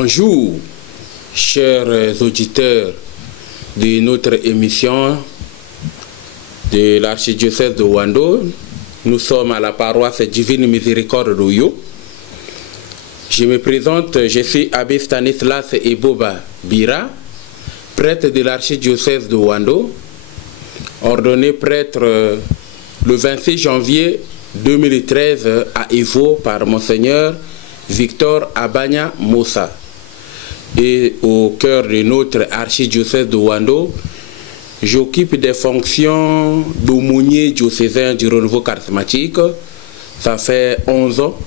Bonjour, chers auditeurs de notre émission de l'archidiocèse de Ouando. Nous sommes à la paroisse Divine Miséricorde d'Oyo. Je me présente, je suis Abbé Stanislas Eboba Bira, prêtre de l'archidiocèse de Ouando, ordonné prêtre le 26 janvier 2013 à Evo par Monseigneur Victor Abanya Moussa. Et au cœur de notre archidiocèse de Ouando, j'occupe des fonctions d'aumônier diocésain du renouveau charismatique. Ça fait 11 ans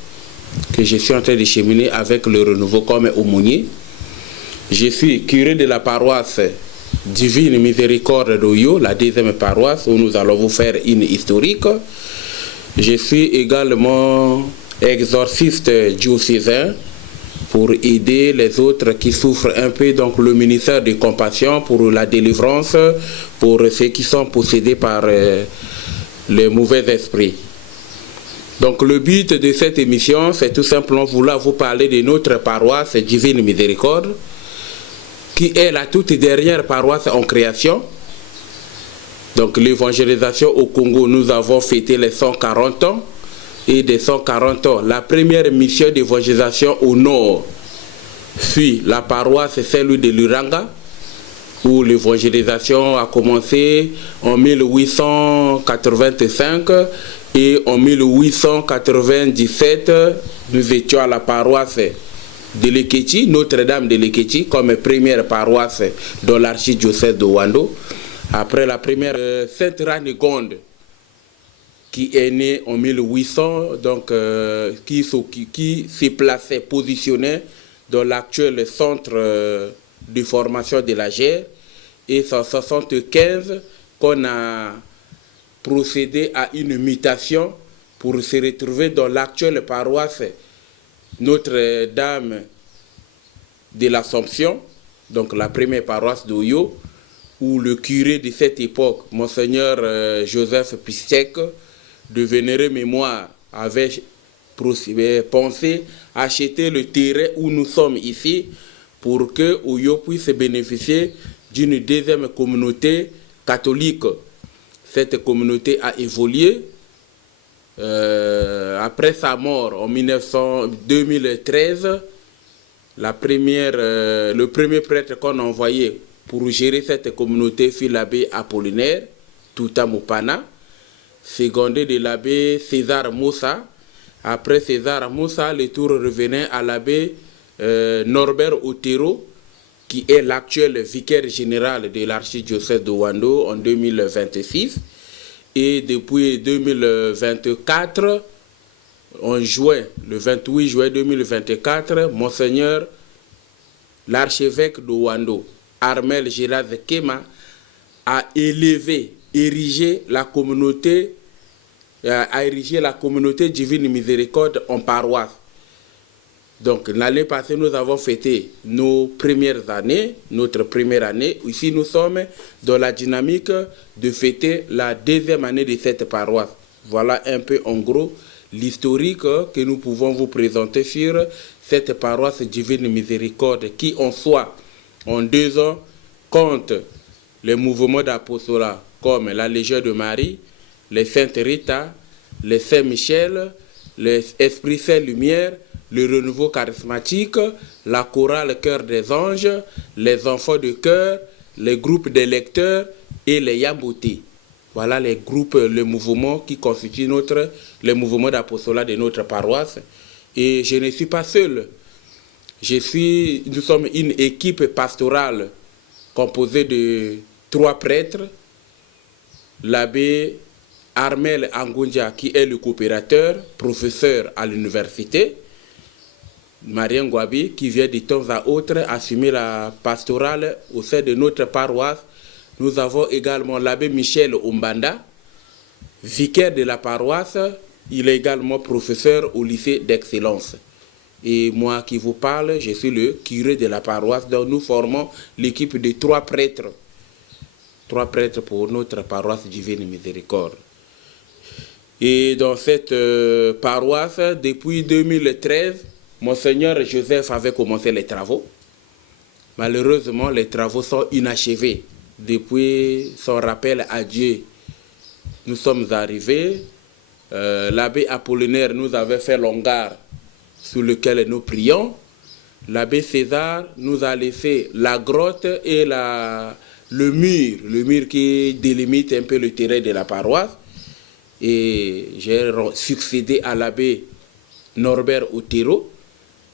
que je suis en train de cheminer avec le renouveau comme aumônier. Je suis curé de la paroisse Divine Miséricorde d'Oyo, la deuxième paroisse où nous allons vous faire une historique. Je suis également exorciste diocésain pour aider les autres qui souffrent un peu, donc le ministère de compassion pour la délivrance, pour ceux qui sont possédés par les mauvais esprits. Donc le but de cette émission, c'est tout simplement vouloir vous parler de notre paroisse Divine Miséricorde, qui est la toute dernière paroisse en création. Donc l'évangélisation au Congo, nous avons fêté les 140 ans. Et des 140 ans, la première mission d'évangélisation au nord fut la paroisse celle de l'Uranga, où l'évangélisation a commencé en 1885 et en 1897, nous étions à la paroisse de Leketi, Notre-Dame de Leketi, comme première paroisse dans l'archidiocèse de Ouando. Après la première, Sainte Ranegonde, qui est né en 1800, donc qui s'est placé, positionné dans l'actuel centre de formation de la GER. Et c'est en 1975 qu'on a procédé à une mutation pour se retrouver dans l'actuelle paroisse Notre-Dame de l'Assomption, donc la première paroisse d'Oyo, où le curé de cette époque, Monseigneur Joseph Pistek, de vénérer mémoire, avait pensé acheter le terrain où nous sommes ici pour que Oyo puisse bénéficier d'une deuxième communauté catholique. Cette communauté a évolué après sa mort en 2013. Le premier prêtre qu'on a envoyé pour gérer cette communauté fut l'abbé Apollinaire Touta Mopana, secondé de l'abbé César Moussa. Après César Moussa, le tour revenait à l'abbé Norbert Otero, qui est l'actuel vicaire général de l'archidiocèse de Ouando en 2026. Et depuis 2024, en juin, le 28 juin 2024, Monseigneur l'archevêque de Ouando, Armel Gérard Kema, a érigé la communauté Divine Miséricorde en paroisse. Donc l'année passée, nous avons fêté nos premières années, notre première année. Ici, nous sommes dans la dynamique de fêter la deuxième année de cette paroisse. Voilà un peu en gros l'historique que nous pouvons vous présenter sur cette paroisse Divine Miséricorde qui en soi, en 2 ans, compte les mouvements d'apostolat comme la Légion de Marie, les Saintes Rita, les Saint-Michel, les Esprits Saint-Lumière, le renouveau charismatique, la chorale Cœur des Anges, les enfants de cœur, les groupes des lecteurs et les Yambouté. Voilà les groupes, les mouvements qui constituent les mouvements d'apostolat de notre paroisse. Et je ne suis pas seul. Nous sommes une équipe pastorale composée de 3 prêtres, l'abbé Armel Angundia qui est le coopérateur, professeur à l'université, Marien Gwabi qui vient de temps à autre assumer la pastorale au sein de notre paroisse. Nous avons également l'abbé Michel Ombanda, vicaire de la paroisse, il est également professeur au lycée d'excellence. Et moi qui vous parle, je suis le curé de la paroisse, donc nous formons l'équipe de 3 prêtres. 3 prêtres pour notre paroisse Divine Miséricorde. Et dans cette paroisse, depuis 2013, Monseigneur Joseph avait commencé les travaux. Malheureusement, les travaux sont inachevés. Depuis son rappel à Dieu, nous sommes arrivés. L'abbé Apollinaire nous avait fait l'hangar sur lequel nous prions. L'abbé César nous a laissé la grotte et le mur qui délimite un peu le terrain de la paroisse. Et j'ai succédé à l'abbé Norbert Otero.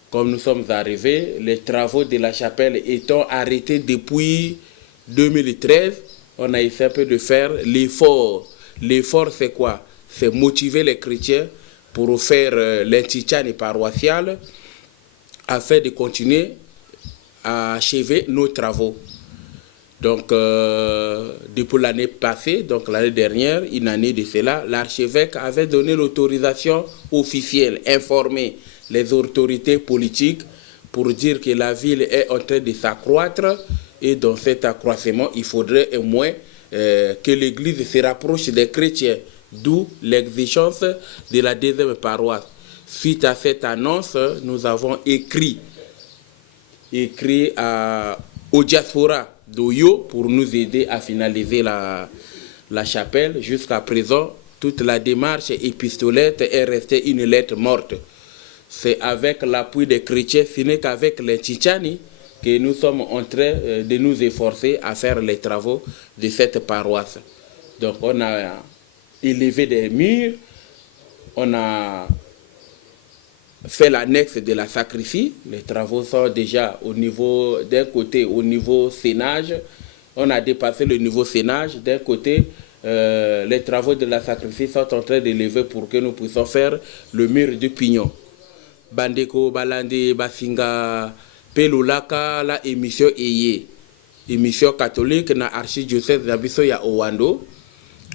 Comme nous sommes arrivés, les travaux de la chapelle étant arrêtés depuis 2013, on a essayé un peu de faire l'effort. L'effort, c'est quoi? C'est motiver les chrétiens pour faire l'intichane paroissiale afin de continuer à achever nos travaux. Donc, depuis l'année passée, donc l'année dernière, une année de cela, l'archevêque avait donné l'autorisation officielle, informé les autorités politiques pour dire que la ville est en train de s'accroître et dans cet accroissement, il faudrait au moins que l'Église se rapproche des chrétiens, d'où l'exigence de la deuxième paroisse. Suite à cette annonce, nous avons écrit au diaspora d'Oyo pour nous aider à finaliser la chapelle. Jusqu'à présent, toute la démarche épistolaire est restée une lettre morte. C'est avec l'appui des chrétiens, ce n'est qu'avec les Tchitchani que nous sommes en train de nous efforcer à faire les travaux de cette paroisse. Donc on a élevé des murs, on a fait l'annexe de la sacristie. Les travaux sont déjà au niveau, d'un côté, au niveau sénage. On a dépassé le niveau sénage. D'un côté, les travaux de la sacristie sont en train de lever pour que nous puissions faire le mur du pignon. Bandeko Balandi Basinga Pelulaka la émission Eye. Émission catholique na archidiocèse ya biso ya Owando.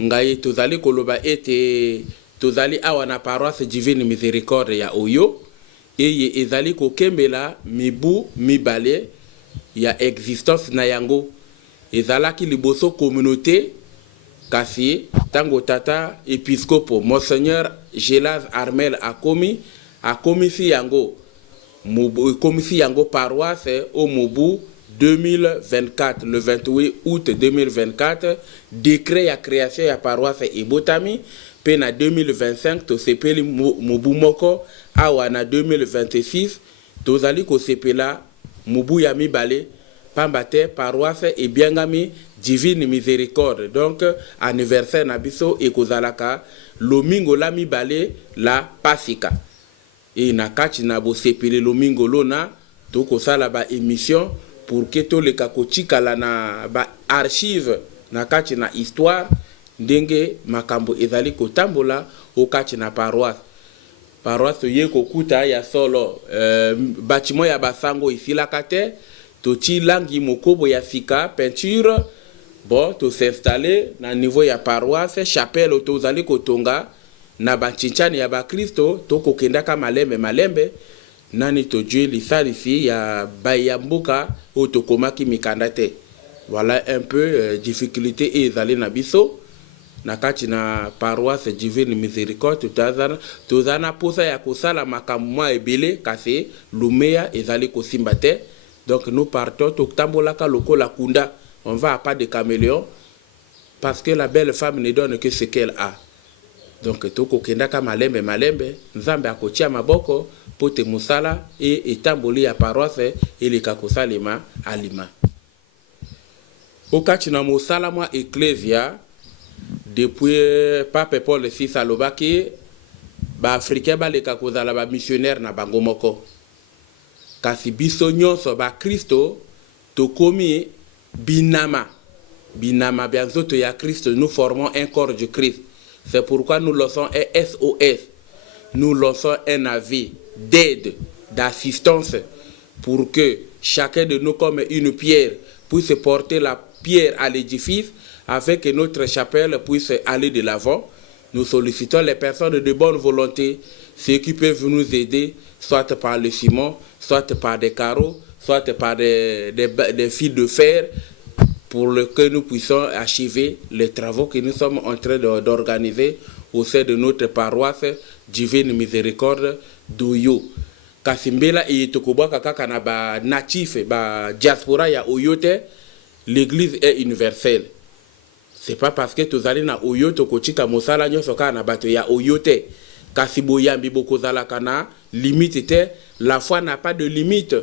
Ngai tozali koloba ete tozali awa na paroisse Divine Miséricorde ya Oyo. Eye ezali kokembela mibu mibale ya existence na yango. Ezalaki liboso communauté kasi tango tata épiscopo Monseigneur Gelaz Armel akomisi yango paroisse au Mobu 2024, le 28 août 2024, décret ya création ya paroisse Ebotami, pe na 2025 to sepeli Mobu moko awa na 2026 tozali ko sepela Mobu ya mibale pambate paroisse ebiangami Divine Miséricorde. Donc anniversaire na biso ekozalaka lomingo la mibale la Pasika. Et na kati na bo sepele lomingo lona toko sala ba émission pour que to le kakochikala na ba archive na kati na histoire ndenge makambo ezali kotambola o kati na paroisse ye kokuta ya solo bâtiment ya basango isilaka te toti langi mokobo ya sika peinture bon to s'installer na niveau ya paroisse chapelle tozali kotonga na bachichani ya bakristo toko kendaka malembe nani tojue lisalisi ya bayambuka otokomaki mikanda te. Voilà un peu difficulté ezali na biso na kati na paroisse Divine Miséricorde tozana posa ya kosala makambo ebele kasi lumeya ezali kosimba te. Donc nous partons totambolaka lokola kunda, on va à pas de caméléon parce que la belle femme ne donne que ce qu'elle a. Donc toko kendaka malembe nzambe akotia maboko pote musala et etamboli ya paroisse eleka kosalema alima. Okati na musala mwa ecclesia depuis Pape Paul VI alobaki ba africain baleka kozala ba missionnaire na bango moko. Kasi biso nyonso ba Kristo tokomi binama bia nzoto ya Kristo, nous formons un corps de Christ. C'est pourquoi nous lançons un SOS, nous lançons un avis d'aide, d'assistance pour que chacun de nous, comme une pierre, puisse porter la pierre à l'édifice afin que notre chapelle puisse aller de l'avant. Nous sollicitons les personnes de bonne volonté, ceux qui peuvent nous aider, soit par le ciment, soit par des carreaux, soit par des fils de fer, pour que nous puissions achever les travaux que nous sommes en train d'organiser au sein de notre paroisse Divine Miséricorde d'Oyo. Kasimbela et Tokobaka kaka na ba natif ba diaspora ya Oyote, l'église est universelle. C'est pas parce que tozali na Oyoto kochika mosala nyonso kaka na bato ya Oyote. Kasi boyambi bokozala kana limite te, la foi n'a pas de limite.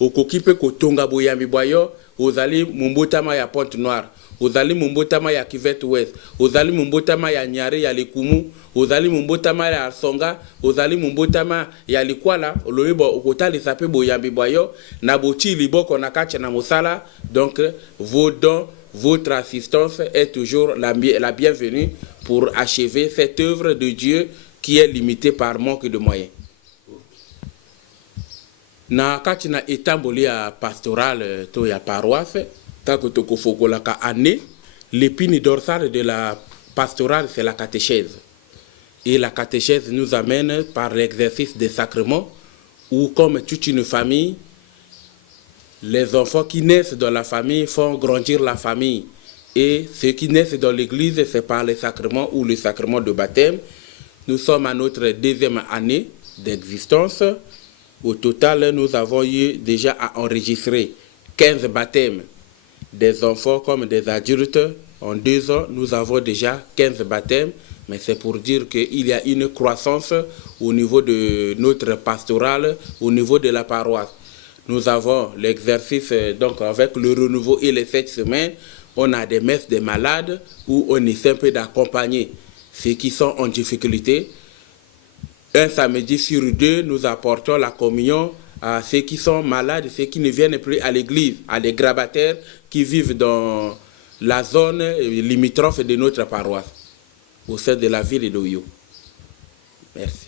Okoki pe kotonga boyambi boyo, ozali mumbotama ya Pointe Noire, ozali mumbotama ya Kivet Ouest, ozali mumbotama ya Nyare ya Likumu, ozali mumbotama ya Songa, ozali mumbotama ya Likwala, oloyebo okotali sape boyambi boyo, na boti liboko na kache na mosala. Donc vos dons, votre assistance est toujours la bienvenue pour achever cette œuvre de Dieu qui est limitée par manque de moyens. Na kati na etamboli ya pastoral to ya paroisse, tako tokofokola ka année, l'épine dorsale de la pastorale c'est la catéchèse. Et la catéchèse nous amène par l'exercice des sacrements où, comme toute une famille, les enfants qui naissent dans la famille font grandir la famille. Et ceux qui naissent dans l'église, c'est par les sacrements ou le sacrement de baptême. Nous sommes à notre deuxième année d'existence. Au total, nous avons eu déjà à enregistrer 15 baptêmes des enfants comme des adultes. En 2 ans, nous avons déjà 15 baptêmes. Mais c'est pour dire qu'il y a une croissance au niveau de notre pastorale, au niveau de la paroisse. Nous avons l'exercice, donc avec le renouveau et les 7 semaines, on a des messes des malades où on essaie un peu d'accompagner ceux qui sont en difficulté. Un samedi sur 2, nous apportons la communion à ceux qui sont malades, ceux qui ne viennent plus à l'église, à des grabataires qui vivent dans la zone limitrophe de notre paroisse, au sein de la ville d'Oyo. Merci.